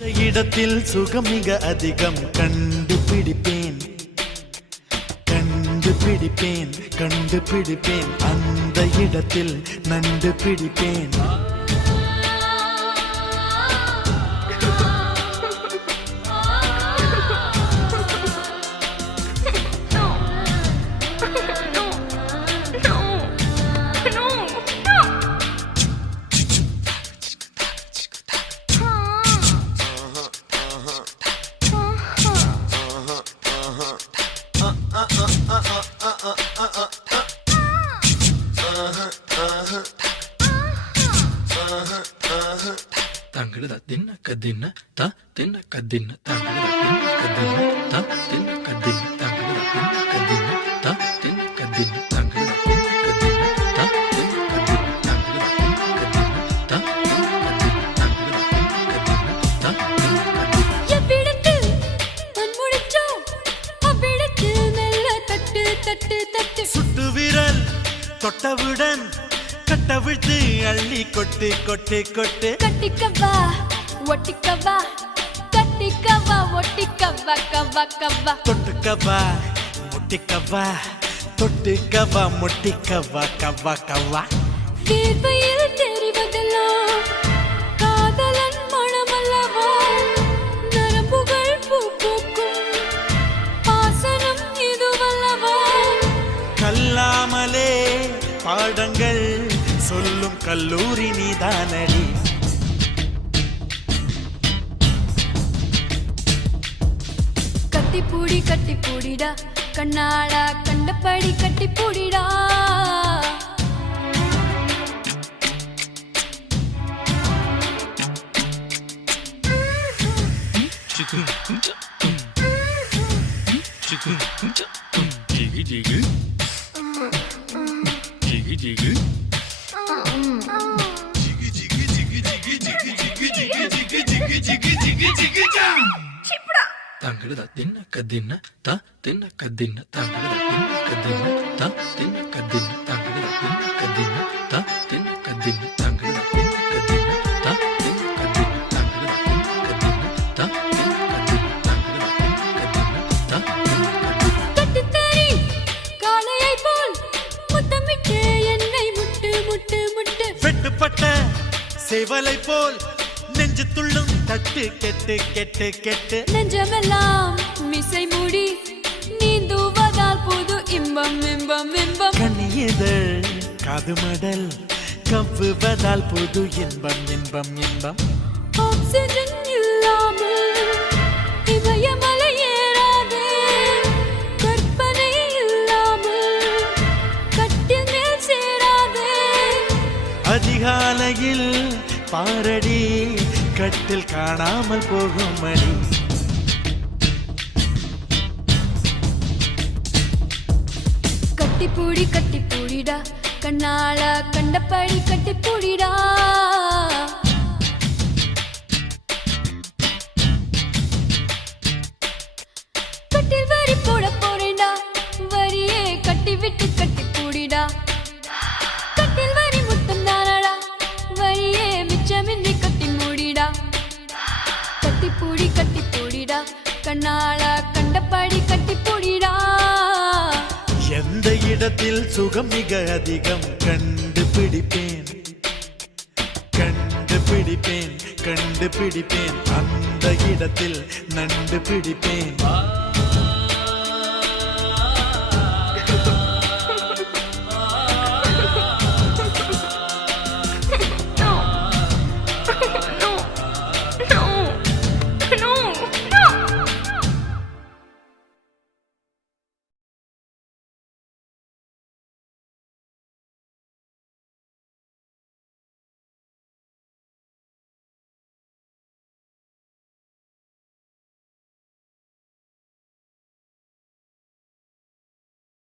இடத்தில் சுகம் மிக அதிகம் கண்டுபிடிப்பேன் கண்டுபிடிப்பேன் கண்டுபிடிப்பேன் அந்த இடத்தில் நண்டு பிடிப்பேன் Tanggalada dinna kadinna ta dinna kadinna tanggalada dinna kadinna ta dinna kadinna tanggalada dinna kadinna ta dinna kadinna tanggalada dinna kadinna ta dinna kadinna tanggalada dinna kadinna ta dinna kadinna tanggalada dinna kadinna ta dinna kadinna எவ்விடத்தில் மண்முடிச்சோ அவ்விடத்தில் மெல்ல தட்டு தட்டு தட்டு சுட்டு விரல் தொட்டவுடன் கட்டவிழ்த்து அள்ளி கொட்டு கொட்டு கொட்டு கட்டிக்கவா ஒட்டிக்கவா கட்டிக்கவா ஒட்டிக்கவா கவா கவா தொட்டுக்கவா முட்டிக்கவா தொட்டுக்கவா முட்டிக்கவா கவா கவா வேர்வையில் தெரிவதெல்லாம் காதலன் மனமல்லவா நரம்புகள் பூ பூக்கும் பாசனம் இதுவல்லவா கல்லாமலே பாடங்கள் சொல்லும் கல்லூரி நீதானடி கட்டி பூடிடா கண்ணாளா கண்டபடி கட்டி பூடிடா Tanggalada dinna kadinna ta dinna kadinna tanggalada dinna kadinna ta dinna kadinna tanggalada dinna kadinna ta dinna kadinna tanggalada dinna kadinna ta dinna kadinna tanggalada dinna kadinna ta dinna kadinna tanggalada dinna kadinna ta dinna kadinna கட்டுத்தறி காளையை போல் முத்தமிட்டு என்னை முட்டு முட்டு முட்டு வெட்டுப்பட்ட சேவலை போல் நெஞ்சு துள்ளும் தட்டு கெட்டு கெட்டு கெட்டு நெஞ்சமெல்லாம் மிசை மூடி நீந்துவதால் புது இன்பம் இன்பம் இன்பம் கண்ணியதழ் காதுமடல் கவ்வுவதால் புது இன்பம் இன்பம் இன்பம் ஆக்சிஜன் இல்லாமல் இமயமலை ஏறாதே கற்பனை இல்லாமல் கட்டில் மேல் சேராதே அதிகாலையில் பாரடி கட்டில் காணாமல் போகும் மணி கட்டி பூடிடா கண்ணாளா கண்டபடி கட்டி பூடிடா கட்டில் வரி போட போறேன்டா வரியே கட்டி விட்டு கட்டி பூடிடா கட்டில் வரி முத்தம் தானடா வரியே மிச்சமின்றி கட்டி மூடிடா கட்டி பூடிடா கண்ணாளா கண்டபடி கட்டி பூடிடா எந்த இடத்தில் சுகம் மிக அதிகம் கண்டுபிடிப்பேன் கண்டுபிடிப்பேன் கண்டுபிடிப்பேன் அந்த இடத்தில் நண்டு பிடிப்பேன்